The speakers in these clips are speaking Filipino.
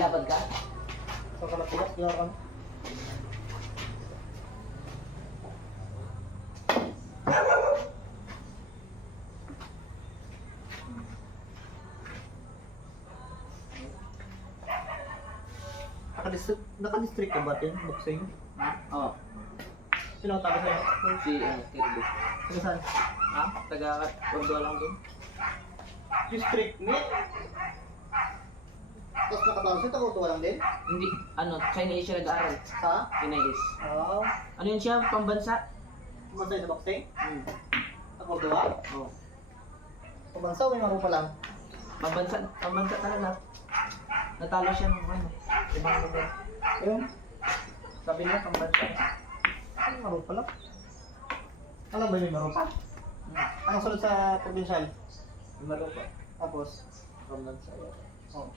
labad ka? Sa kalatigas, ginawa ka na. Naka-district ka ba ito? Boxing? Oo. Sino ang taga sa'yo? Si Kirby. Taga saan? Ha? Taga-Wando lang din. District meet? Tapos nakatalo siya, taga-utuwa lang din? Hindi, Chinese siya nag-aaral. Sa? Chinese. Oo. Ano yun siya? Pambansa? Kumasay sa boxing? Hmm. Taga-utuwa? Oo. Pabansa o may maro pa lang? Pambansa talaga. Natalo siya ng ibang lugar. Ayun. Sabi niya, pambansa. May maro pa lang? Alam ba may maro pa? Anong sunod sa provincial? Maro pa. Tapos? Pambansa yan. Oh.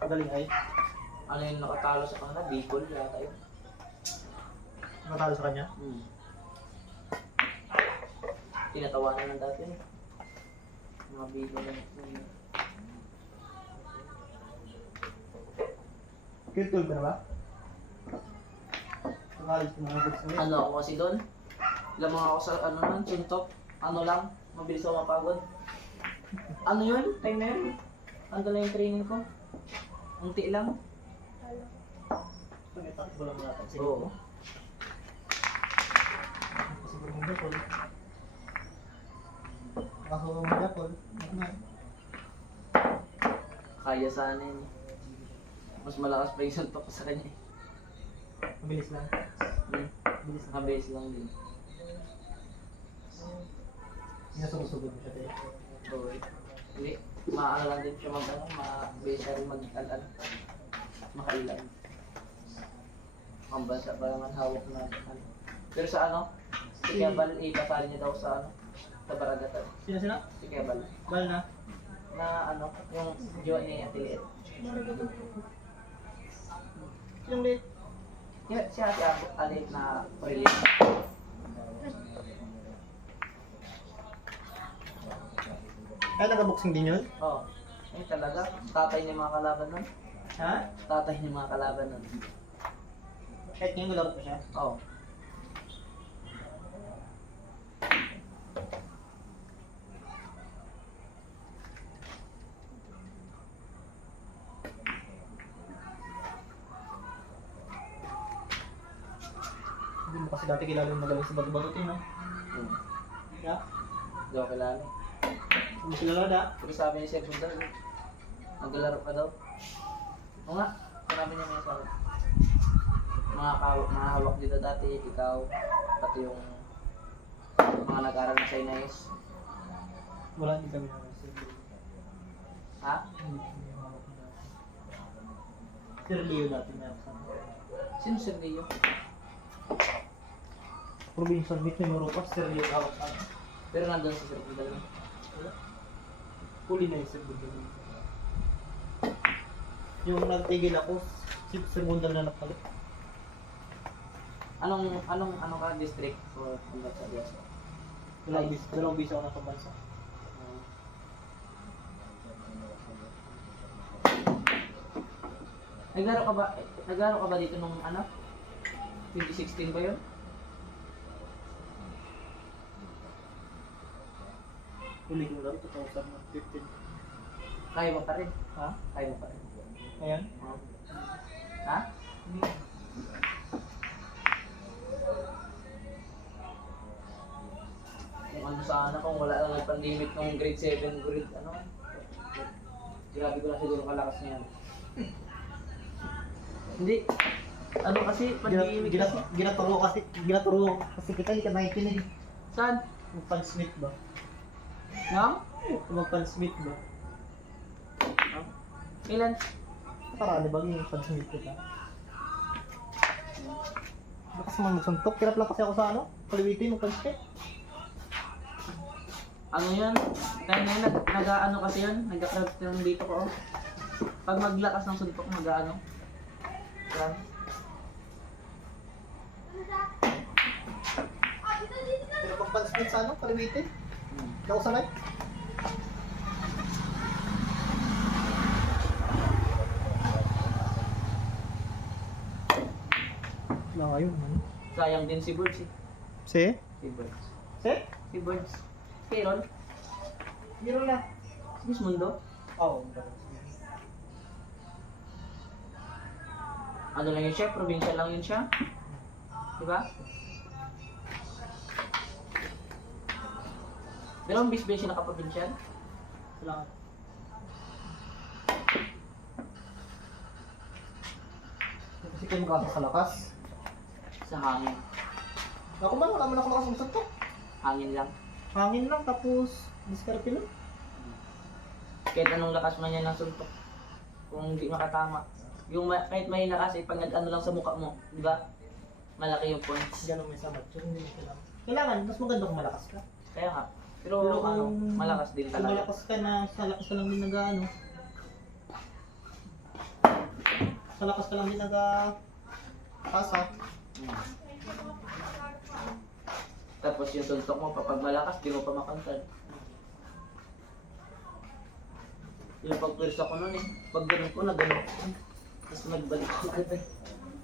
Magaling ay. Ano yung nakatalo sa kanila? Bicol yata yun. Natalo sa kanya? Tinatawanan ng dati yun. Mga Bicol lang. Grade 12 ka na ba? Sa college ka na nag-examit? Ano ako kasi doon? Lamang ako sa nun, suntok. Ano lang, mabilis ako mapagod. Ano yun? Time na yun. Ando na yung training ko. Unti lang. Pag-itakbo lang natin sa Oo. mo. Siguro mo Paul. Nakasulo mo Paul. Kaya sana yun. Mas malakas pa yung suntok ko sa kanya eh. Mabilis lang. Mabilis lang. Mabilis lang din. Sinasugod mo siya tayo. Oo. Hindi. Maano lang din siya mabilis na rin mag-alan. Makailan. Ang bansa pa naman hawak na. Pero sa si Kebal, ipasali niya daw sa sa Baragatan. Sino? Si Kebal. Bal na. Na yung jowa ni Atiliet. Yung late. Si Ate Alit na release. Kaya nag-boxing din yun? Oo. Eh talaga, tatay ni mga kalaban nun. Ha? Tatay ni mga kalaban nun. Kahit ngayon nalaro pa siya? Oo. Hindi mo kasi dati kilala yung magaling sa bato-bato no? Ya? Hindi ako kilala. Hindi kilala da? Pero sabi ni Sir Bundal, naglalaro ka daw. Oo nga, sinabi niya mga sabi. Mga hawak dito dati, ikaw, pati yung mga nag-aral na sa Inayos. Wala, hindi kami nakasip. Ha? Sir Leo dati may kasama. Sino Sir Leo? Provincial meet ng Europa, Sir Leo hawak sa akin. Pero nandun si Sir Bundal. Wala. Huli na yung Sir Bundal. Yung nagtigil ako, si Sir Bundal na nakalit. Anong ka district for Pambansa Diaz? Dalawang bisa ako nasa bansa. Naglaro ka ba dito nung 2016 ba yun? Huli ko lang, 2015. Kaya mo pa rin? Ha? Kaya mo pa rin? Ayan? Ha? Kung ano sana, kung wala lang ang pandemic nung grade 7, grade grabe ko na siguro kalakas niyan. Hindi. Kasi, pandemic kasi. Ginaturo kasi kita hindi ka nakikinig. Saan? Mag-pan-smith ba? Nang? Mag-pan-smith ba? Kailan? Para ba yung pan-smith kita? Bakas man magsuntok, hirap lang kasi ako sa Kaliwiti mag-pan-smith. Ano yun? Kaya na yun, nag-ano kasi yun? Nag-crowd dito ko. Pag maglakas ng suntok, mag-ano? Yan. Pero pag pan-smith sa Kaliwiti? Hindi ako sanay. Layo naman. Sayang din si Birds eh. Si? Si Birds. Si? Si Birds. Keron? Meron na. Si Mundo? Oo. Ano lang yun siya? Probinsya lang yun siya? Diba? Pero ang bis siya nakaprobinsya? Salamat. Kasi kayo makasa sa lakas. Sa hangin. Ako man, wala man ako nakasusot to. Hangin lang. Hangin lang, tapos diskarte lang. Kahit anong lakas man yan ng suntok. Kung hindi makatama. Kahit may lakas, pag ano lang sa mukha mo, di ba? Malaki yung points. Ganun may sabat. So, hindi mo kailangan. Kailangan, mas maganda kung malakas ka. Kaya nga. Pero, Pero ano, kung- malakas din Kung talaga. malakas ka na, sa lakas ka lang din nag-ano. Sa lakas ka lang din nag-asa. Hmm. Tapos yung suntok mo, kapag malakas, di mo pa makantad. Yung pagpulsa ko nun eh. Pag ganun ko na ganun. Tapos nagbalik ko agad.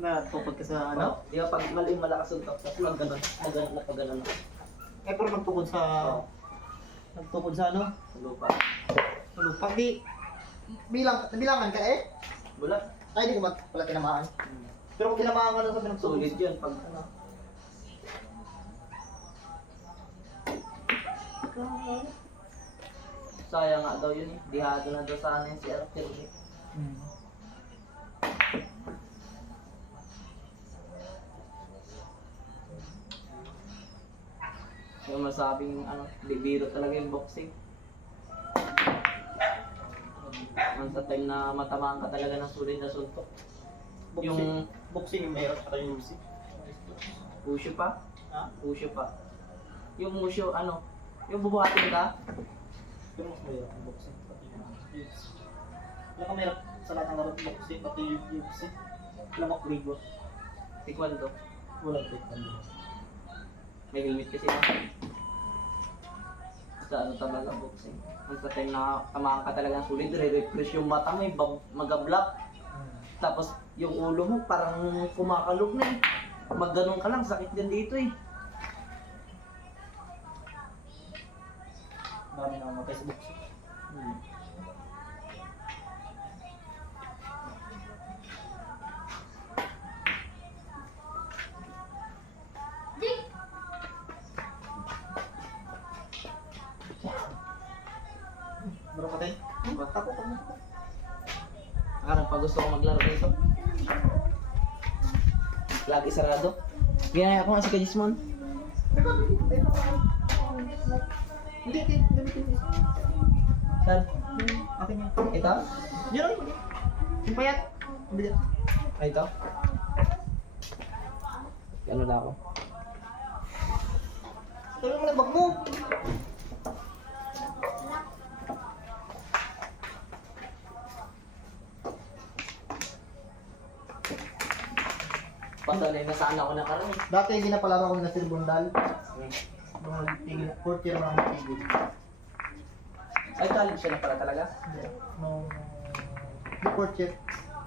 Natupad ka sa Ano? Di ba pag maling malakas suntok, tapos nag ganun. Na pag ganun. Eh, pero nagtukod sa... Nagtukod sa ano? Sa lupa. Sa lupa. Di... Bilangan ka eh? Bulat. Ay, hindi ko pala tinamaan. Pero kung tinamaan ka na sa pinagtukod. Sulit yun pag ano. Sayang nga daw yun eh. Dihado na daw sana yun si Arthur eh. Hmm. Yung masabing ano, bibiro talaga yung boxing. Ang sa time na matamaan ka talaga ng sulit na suntok. Yung Boxing yung mayroon sa yung music. pusyo pa. Ha? Pusyo pa. Yung musyo ano, yung bubuhatin ka. Pero mas mayroon ang boxing. Pati yung UFC. Wala ka mayroon sa lahat ng laro ng boxing. Pati yung UFC. Wala makrigo. Taekwondo. Walang taekwondo. May helmet kasi na. Sa ano talaga boxing. Ang sa time na tamaan ka talaga ng sulit, re-refresh yung mata mo, mag-block. Tapos yung ulo mo parang kumakalog na eh. Magganon ka lang, sakit din dito eh. Dami na matay sa boxing. Hmm. Meron ka tayo? Tako ka mo. Parang pag gusto ko maglaro dito. Lagi sarado. Ginaya ko nga si Kajismon. Hindi, gamitin mo. Saan? Akin yan. Ito? Yun lang. Yung payat. Hindi yan. Ay, ito? Ano na ako? Tuloy mo na bag mo. Pasanay na saan ako nakarami. Dati ginapalaro ko na Sir Bundal. Nung nagtigil, 4th year naman ang nagtigil. Ay, college siya na pala talaga. Hindi. Nung 4th year,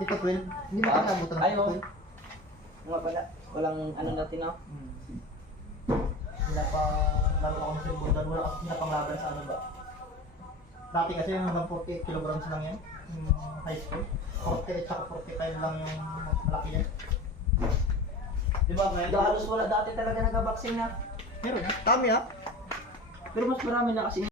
ito 12. Hindi mo Ah, kinabutan ng ay, oo. 12. Nga pala. Walang ano natin no? Laro ako ng Sir Bundal. Wala ako pinapanglaban sa ano ba. Dati kasi yung hanggang 48 kilograms lang yan. Yung high school. 48 at 45 lang yung malaki yan. Diba ngayon? Halos wala dati talaga nagka-boxing na. Meron. Dami ha. Pero mas marami na kasi